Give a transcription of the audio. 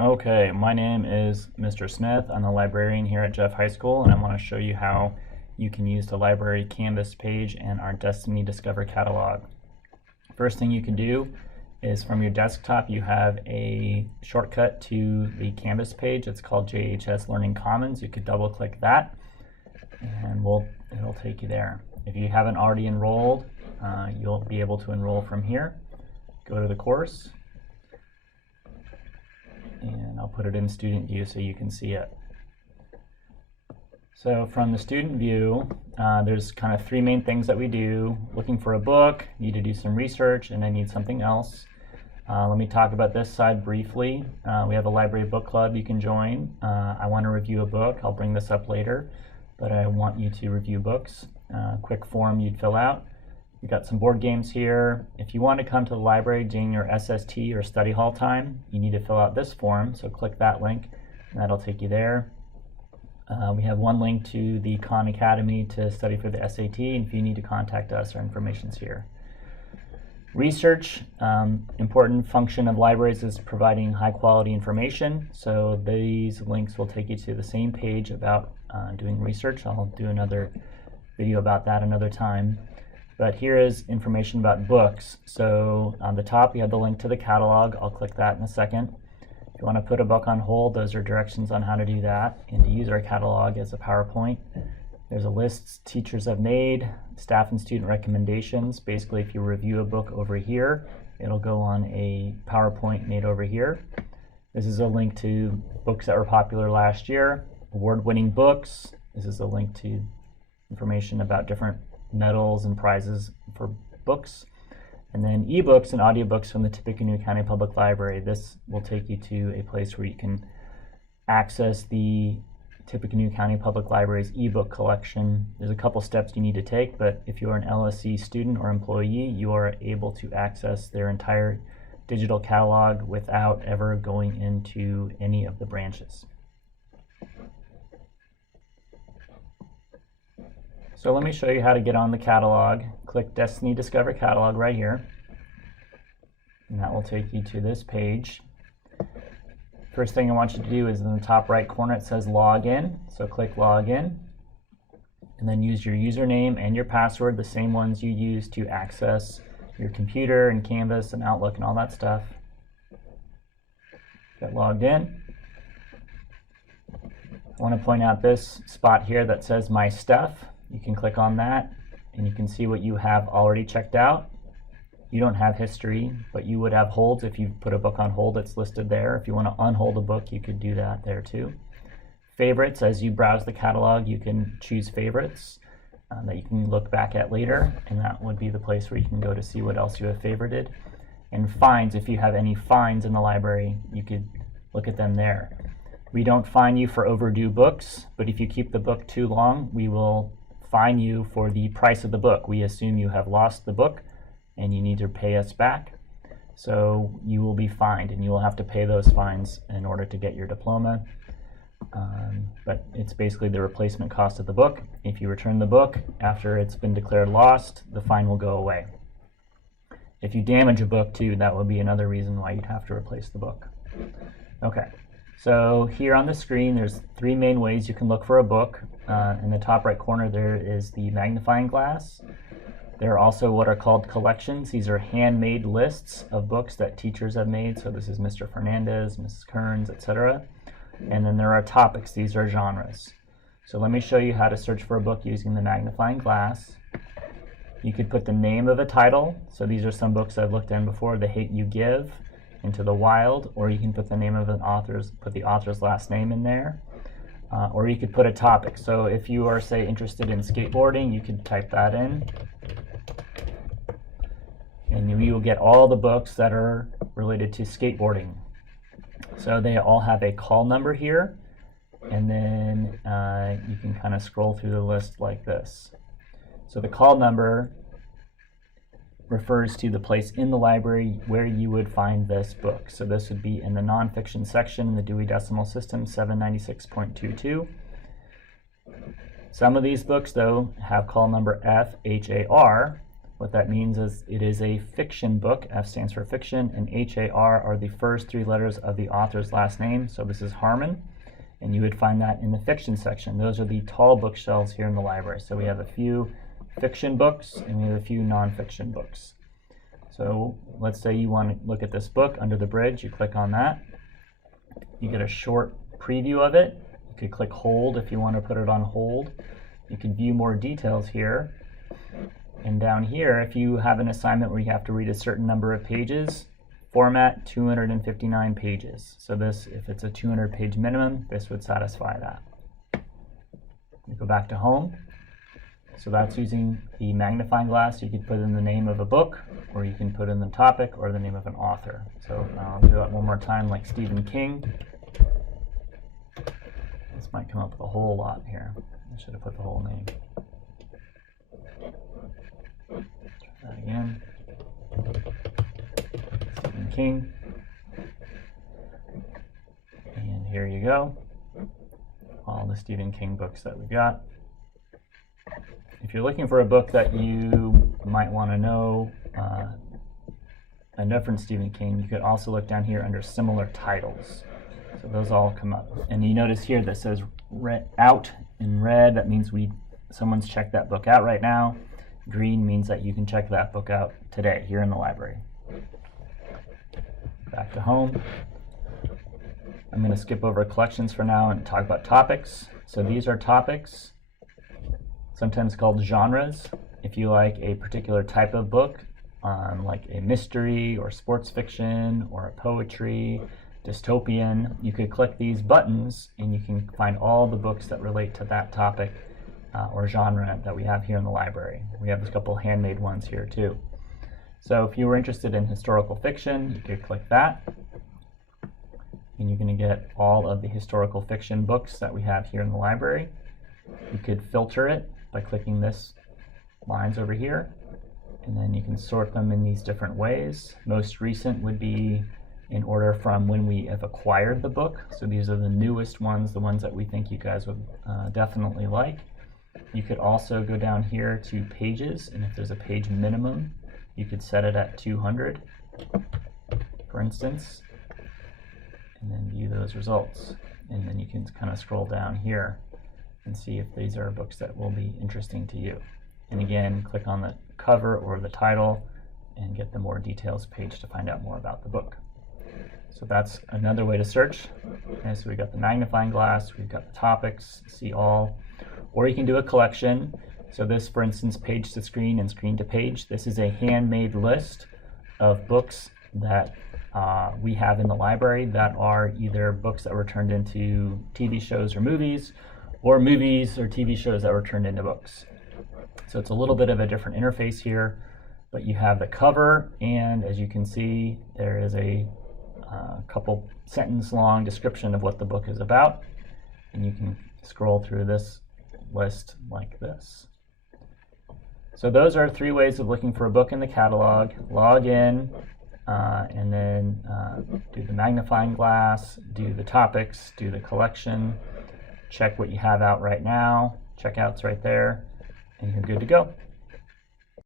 Okay, my name is Mr. Smith. I'm a librarian here at Jeff High School, and I want to show you how you can use the library Canvas page and our Destiny Discover catalog. First thing you can do is from your desktop you have a shortcut to the Canvas page. It's called JHS Learning Commons. You could double click that and it'll take you there. If you haven't already enrolled, you'll be able to enroll from here. Go to the course, and I'll put it in student view so you can see it. So from the student view, there's kind of three main things that we do. Looking for a book, need to do some research, and I need something else. Let me talk about this side briefly. We have a library book club you can join. I want to review a book. I'll bring this up later, but I want you to review books. Quick form you'd fill out. We've got some board games here. If you want to come to the library during your SST or study hall time, you need to fill out this form. So click that link, and that'll take you there. We have one link to the Khan Academy to study for the SAT, and if you need to contact us, our information's here. Research, important function of libraries is providing high quality information. So these links will take you to the same page about doing research. I'll do another video about that another time. But here is information about books. So on the top, you have the link to the catalog. I'll click that in a second. If you want to put a book on hold, those are directions on how to do that and to use our catalog as a PowerPoint. There's a list teachers have made, staff and student recommendations. Basically, if you review a book over here, it'll go on a PowerPoint made over here. This is a link to books that were popular last year, award-winning books. This is a link to information about different medals and prizes for books. And then ebooks and audiobooks from the Tippecanoe County Public Library. This will take you to a place where you can access the Tippecanoe County Public Library's ebook collection. There's a couple steps you need to take, but if you're an LSC student or employee, you are able to access their entire digital catalog without ever going into any of the branches. So let me show you how to get on the catalog. Click Destiny Discover Catalog right here, and that will take you to this page. First thing I want you to do is in the top right corner it says Login, so click Login, and then use your username and your password, the same ones you use to access your computer and Canvas and Outlook and all that stuff. Get logged in. I want to point out this spot here that says My Stuff. You can click on that and you can see what you have already checked out. You don't have history, but you would have holds. If you put a book on hold, it's listed there. If you want to unhold a book, you could do that there too. Favorites, as you browse the catalog, you can choose favorites that you can look back at later, and that would be the place where you can go to see what else you have favorited. And fines, if you have any fines in the library, you could look at them there. We don't fine you for overdue books, but if you keep the book too long, we will fine you for the price of the book. We assume you have lost the book and you need to pay us back. So you will be fined and you will have to pay those fines in order to get your diploma. But it's basically the replacement cost of the book. If you return the book after it's been declared lost, the fine will go away. If you damage a book too, that would be another reason why you'd have to replace the book. Okay. So here on the screen, there's three main ways you can look for a book. In the top right corner, there is the magnifying glass. There are also what are called collections. These are handmade lists of books that teachers have made. So this is Mr. Fernandez, Mrs. Kearns, etc. And then there are topics. These are genres. So let me show you how to search for a book using the magnifying glass. You could put the name of a title. So these are some books I've looked in before. The Hate U Give, Into the Wild, or you can put the name of an author's, put the author's last name in there. Or you could put a topic. So if you are, say, interested in skateboarding, you could type that in. And you will get all the books that are related to skateboarding. So they all have a call number here. And then you can kind of scroll through the list like this. So the call number refers to the place in the library where you would find this book. So this would be in the nonfiction section in the Dewey Decimal System 796.22. Some of these books, though, have call number FHAR, What that means is it is a fiction book. F stands for fiction, and H-A-R are the first three letters of the author's last name. So this is Harmon, and you would find that in the fiction section. Those are the tall bookshelves here in the library. So we have a few fiction books, and we have a few nonfiction books. So let's say you want to look at this book, Under the Bridge. You click on that. You get a short preview of it. You could click hold if you want to put it on hold. You can view more details here. And down here, if you have an assignment where you have to read a certain number of pages, format 259 pages. So this, if it's a 200-page minimum, this would satisfy that. You go back to home. So that's using the magnifying glass. You could put in the name of a book, or you can put in the topic or the name of an author. So I'll do that one more time, like Stephen King. This might come up with a whole lot here. I should have put the whole name. Try that again. Stephen King. And here you go. All the Stephen King books that we've got. If you're looking for a book that you might want to know a different Stephen King, you could also look down here under similar titles. So those all come up. And you notice here that says out in red. That means someone's checked that book out right now. Green means that you can check that book out today here in the library. Back to home. I'm going to skip over collections for now and talk about topics. So these are topics, sometimes called genres. If you like a particular type of book, like a mystery or sports fiction or a poetry, dystopian, you could click these buttons and you can find all the books that relate to that topic or genre that we have here in the library. We have a couple handmade ones here too. So if you were interested in historical fiction, you could click that, and you're going to get all of the historical fiction books that we have here in the library. You could filter it by clicking this lines over here, and then you can sort them in these different ways. Most recent would be in order from when we have acquired the book. So these are the newest ones, the ones that we think you guys would definitely like. You could also go down here to pages, and if there's a page minimum, you could set it at 200, for instance, and then view those results. And then you can kind of scroll down here and see if these are books that will be interesting to you. And again, click on the cover or the title and get the more details page to find out more about the book. So that's another way to search. Okay, so we've got the magnifying glass, we've got the topics, see all, or you can do a collection. So this, for instance, page to screen and screen to page, this is a handmade list of books that we have in the library that are either books that were turned into TV shows or movies or TV shows that were turned into books. So it's a little bit of a different interface here, but you have the cover, and as you can see, there is a couple sentence long description of what the book is about, and you can scroll through this list like this. So those are 3 ways of looking for a book in the catalog. Log in, and then do the magnifying glass, do the topics, do the collection, check what you have out right now, checkout's right there, and you're good to go.